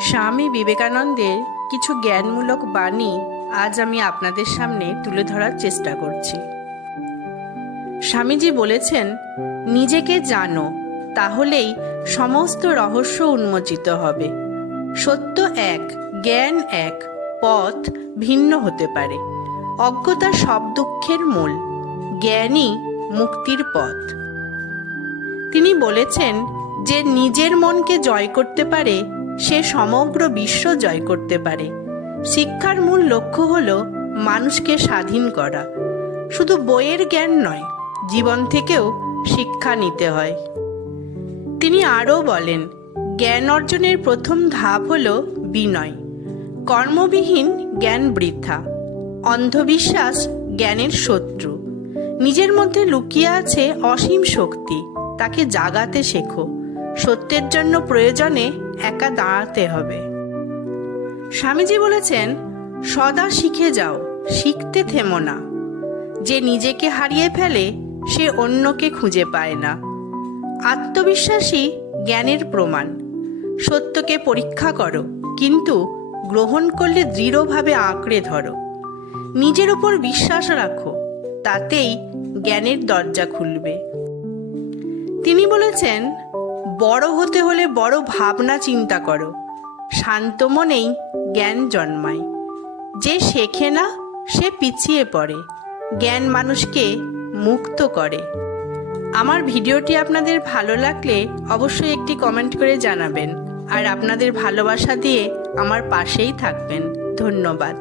স্বামী বিবেকানন্দের কিছু জ্ঞানমূলক বাণী আজ আমি আপনাদের সামনে তুলে ধরার চেষ্টা করছি। স্বামীজি বলেছেন, নিজেকে জানো, তাহলেই সমস্ত রহস্য উন্মোচিত হবে। সত্য এক, জ্ঞান এক, পথ ভিন্ন হতে পারে। অজ্ঞতা সব দুঃখের মূল, জ্ঞানই মুক্তির পথ। তিনি বলেছেন যে নিজের মনকে জয় করতে পারে সে সমগ্র বিশ্ব জয় করতে পারে। শিক্ষার মূল লক্ষ্য হল মানুষকে স্বাধীন করা। শুধু বইয়ের জ্ঞান নয়, জীবন থেকেও শিক্ষা নিতে হয়। তিনি আরও বলেন, জ্ঞান অর্জনের প্রথম ধাপ হল বিনয়। কর্মবিহীন জ্ঞান বৃথা। অন্ধবিশ্বাস জ্ঞানের শত্রু। নিজের মধ্যে লুকিয়ে আছে অসীম শক্তি, তাকে জাগাতে শেখো। সত্যের জন্য প্রয়োজনে একা দাঁড়াতে হবে। স্বামীজি বলেছেন, সদা শিখে যাও, শিখতে থেমো না। যে নিজেকে হারিয়ে ফেলে সে অন্যকে খুঁজে পায় না। আত্মবিশ্বাসী জ্ঞানের প্রমাণ। সত্যকে পরীক্ষা করো, কিন্তু গ্রহণ করলে দৃঢ়ভাবে আঁকড়ে ধরো। নিজের উপর বিশ্বাস রাখো, তাতেই জ্ঞানের দরজা খুলবে। তিনি বলেছেন, বড় হতে হলে বড় ভাবনা চিন্তা করো। শান্ত মনেই জ্ঞান জন্মায়। যে শেখে না সে পিছিয়ে পড়ে। জ্ঞান মানুষকে মুক্ত করে। আমার ভিডিওটি আপনাদের ভালো লাগলে অবশ্যই একটি কমেন্ট করে জানাবেন, আর আপনাদের ভালোবাসা দিয়ে আমার পাশেই থাকবেন। ধন্যবাদ।